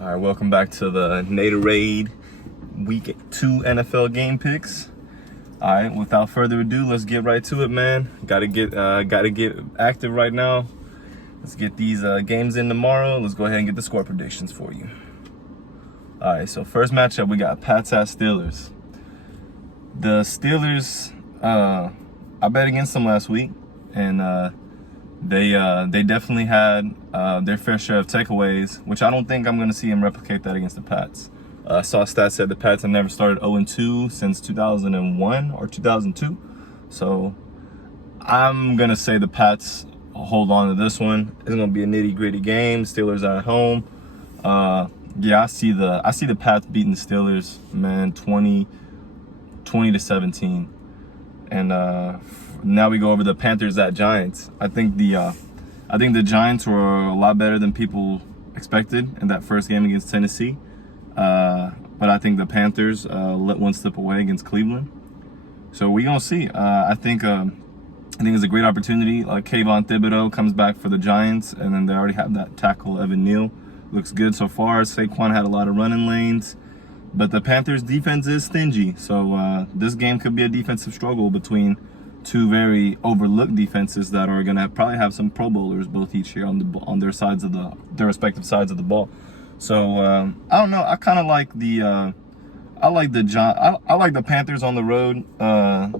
All right, welcome back to the Naderade Week 2 NFL game picks. All right, without further ado, let's get right to it, man. Got to get active right now. Let's get these games in tomorrow. Let's go ahead and get the score predictions for you. All right, so first matchup, we got Pats at Steelers. The Steelers, I bet against them last week, and they definitely had their fair share of takeaways, which I don't think I'm going to see them replicate that against the Pats. I saw a stat said the Pats have never started 0-2 since 2001 or 2002. So I'm going to say the Pats hold on to this one. It's going to be a nitty-gritty game. Steelers are at home. Yeah, I see the Pats beating the Steelers, man, 20-17. And now we go over the Panthers at Giants. I think the Giants were a lot better than people expected in that first game against Tennessee. But I think the Panthers let one slip away against Cleveland. So we're gonna see. I think it's a great opportunity. Kayvon Thibodeau comes back for the Giants, and then they already have that tackle, Evan Neal. Looks good so far. Saquon had a lot of running lanes. But the Panthers' defense is stingy, so this game could be a defensive struggle between two very overlooked defenses that are gonna probably have some Pro Bowlers both each year on their sides of their respective sides of the ball. So I don't know. I kind of like the I like the Panthers on the road. I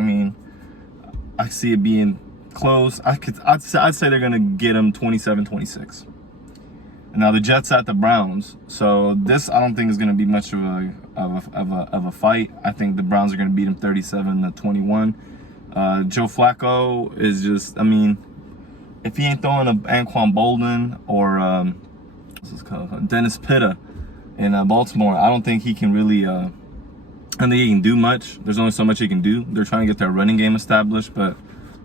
mean, I see it being close. I'd say they're gonna get them 27-26. Now the Jets at the Browns. So this I don't think is going to be much of a fight. I think the Browns are going to beat them 37-21. Joe Flacco is just, I mean, if he ain't throwing a Anquan Bolden or what's this called, Dennis Pitta in Baltimore, I don't think he can really. I don't think he can do much. There's only so much he can do. They're trying to get their running game established, but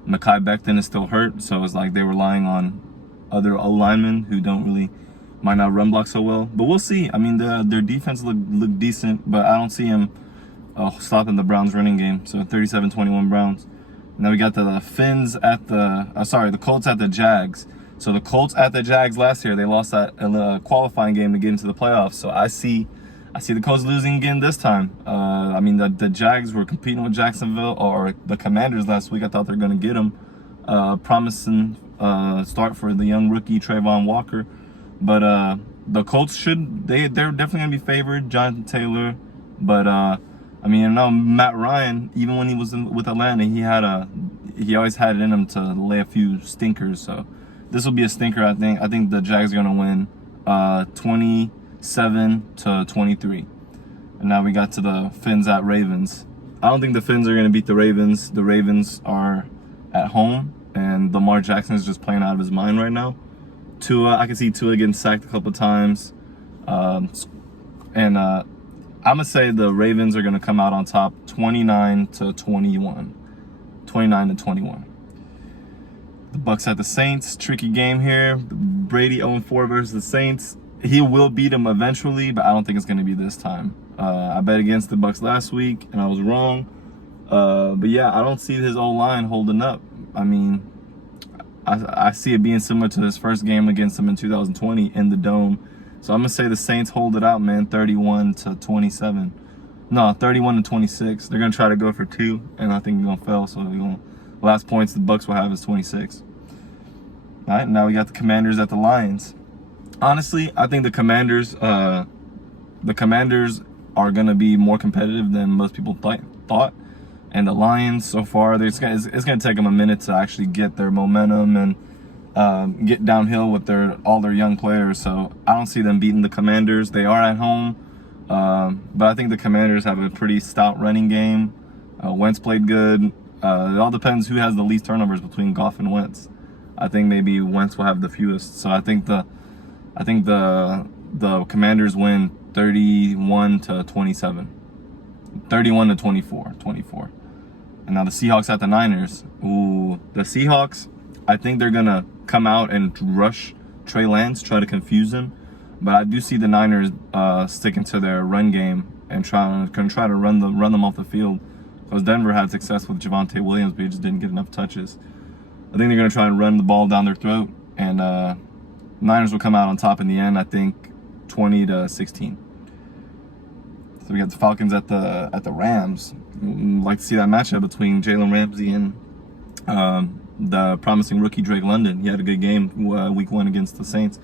Mekhi Becton is still hurt, so it's like they're relying on other O-linemen who might not run block so well, but we'll see. I mean, their defense look decent, but I don't see him stopping the Browns running game. So 37-21 Browns. Now we got the the Colts at the Jags. So the Colts at the Jags last year, they lost that qualifying game to get into the playoffs. So I see the Colts losing again this time. I mean, the Jags were competing with Jacksonville or the Commanders last week. I thought they were going to get them. Promising start for the young rookie Trayvon Walker. But the Colts they're definitely gonna be favored, Jonathan Taylor. But I mean, I know Matt Ryan, even when he was with Atlanta, he always had it in him to lay a few stinkers. So this will be a stinker, I think. I think the Jags are gonna win 27-23. And now we got to the Fins at Ravens. I don't think the Fins are gonna beat the Ravens. The Ravens are at home, and Lamar Jackson is just playing out of his mind right now. I can see Tua getting sacked a couple times. I'm going to say the Ravens are going to come out on top 29-21. 29-21. The Bucs at the Saints. Tricky game here. Brady 0-4 versus the Saints. He will beat them eventually, but I don't think it's going to be this time. I bet against the Bucs last week, and I was wrong. But yeah, I don't see his O-line holding up. I mean, I see it being similar to his first game against them in 2020 in the Dome. So I'm going to say the Saints hold it out, man, 31-27. No, 31-26. They're going to try to go for 2, and I think they're going to fail. So last points the Bucs will have is 26. All right, now we got the Commanders at the Lions. Honestly, I think the Commanders are going to be more competitive than most people thought. And the Lions, so far, it's going to take them a minute to actually get their momentum and get downhill with all their young players. So I don't see them beating the Commanders. They are at home, but I think the Commanders have a pretty stout running game. Wentz played good. It all depends who has the least turnovers between Goff and Wentz. I think maybe Wentz will have the fewest. So I think the Commanders win 31-27. 31-24. And now the Seahawks at the Niners. Ooh, the Seahawks, I think they're going to come out and rush Trey Lance, try to confuse him. But I do see the Niners sticking to their run game and try to run them off the field. Because Denver had success with Javonte Williams, but he just didn't get enough touches. I think they're going to try and run the ball down their throat. And Niners will come out on top in the end, I think 20-16. So we got the Falcons at the Rams. Like to see that matchup between Jalen Ramsey and the promising rookie Drake London. He had a good game week 1 against the Saints.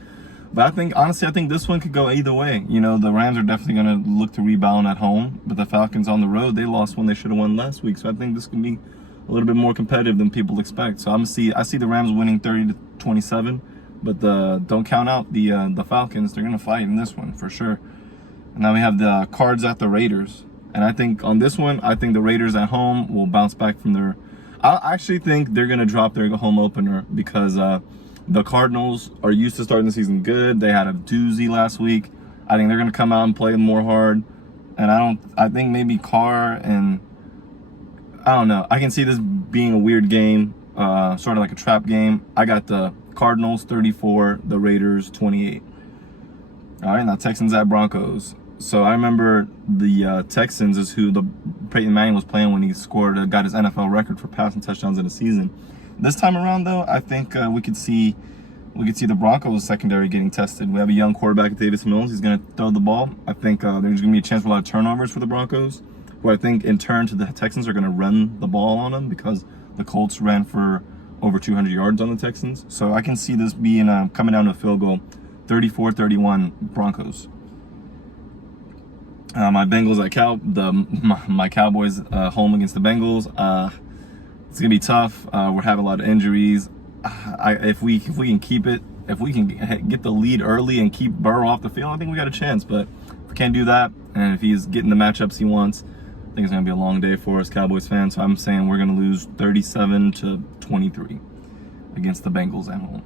But honestly, I think this one could go either way. You know, the Rams are definitely going to look to rebound at home, but the Falcons on the road, they lost when they should have won last week. So I think this can be a little bit more competitive than people expect. So I see the Rams winning 30-27, but don't count out the Falcons. They're going to fight in this one for sure. And now we have the Cards at the Raiders. And I think on this one, I think the Raiders at home will bounce back from their... I actually think they're going to drop their home opener because the Cardinals are used to starting the season good. They had a doozy last week. I think they're going to come out and play more hard. And I think maybe Carr and... I don't know. I can see this being a weird game, sort of like a trap game. I got the Cardinals 34, the Raiders 28. All right, now Texans at Broncos. So I remember the Texans is who the Peyton Manning was playing when he got his NFL record for passing touchdowns in a season. This time around, though, I think we could see the Broncos secondary getting tested. We have a young quarterback, Davis Mills. He's going to throw the ball. I think there's going to be a chance for a lot of turnovers for the Broncos, who I think in turn to the Texans are going to run the ball on them because the Colts ran for over 200 yards on the Texans. So I can see this being coming down to a field goal, 34-31 Broncos. My Bengals at my Cowboys home against the Bengals. It's gonna be tough. We're having a lot of injuries. If we can keep it, if we can get the lead early and keep Burrow off the field, I think we got a chance. But if we can't do that, and if he's getting the matchups he wants, I think it's gonna be a long day for us Cowboys fans. So I'm saying we're gonna lose 37-23 against the Bengals at home.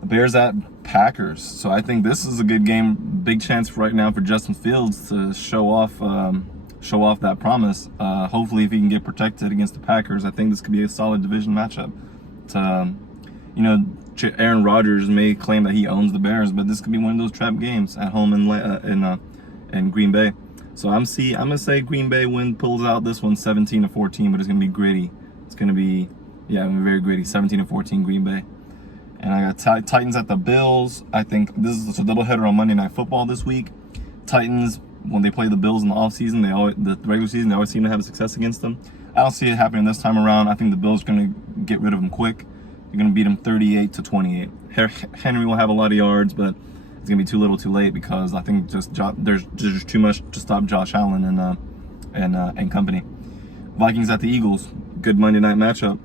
The Bears at Packers. So I think this is a good game. Big chance right now for Justin Fields to show off that promise. Hopefully, if he can get protected against the Packers, I think this could be a solid division matchup. Aaron Rodgers may claim that he owns the Bears, but this could be one of those trap games at home in Green Bay. So I'm gonna say Green Bay pulls out this one 17-14, but it's gonna be gritty. It's gonna be very gritty. 17-14 Green Bay. And I got Titans at the Bills. I think this is a doubleheader on Monday Night Football this week. Titans, when they play the Bills in the offseason, the regular season, they always seem to have success against them. I don't see it happening this time around. I think the Bills are going to get rid of them quick. They're going to beat them 38-28. Henry will have a lot of yards, but it's going to be too little too late because I think there's just too much to stop Josh Allen and company. Vikings at the Eagles. Good Monday night matchup.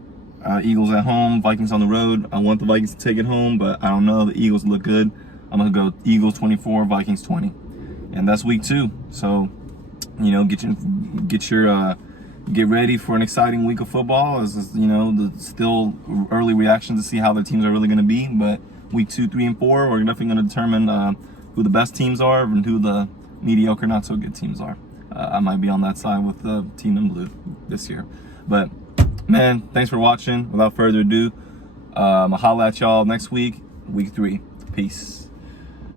Eagles at home, Vikings on the road. I want the Vikings to take it home, but I don't know. The Eagles look good. I'm going to go Eagles 24, Vikings 20. And that's week 2. So, get ready for an exciting week of football. The still early reactions to see how the teams are really going to be. But week 2, 3, and 4, we're definitely going to determine who the best teams are and who the mediocre, not so good teams are. I might be on that side with the team in blue this year. But man, thanks for watching. Without further ado, I'll holla at y'all next week, week 3. Peace.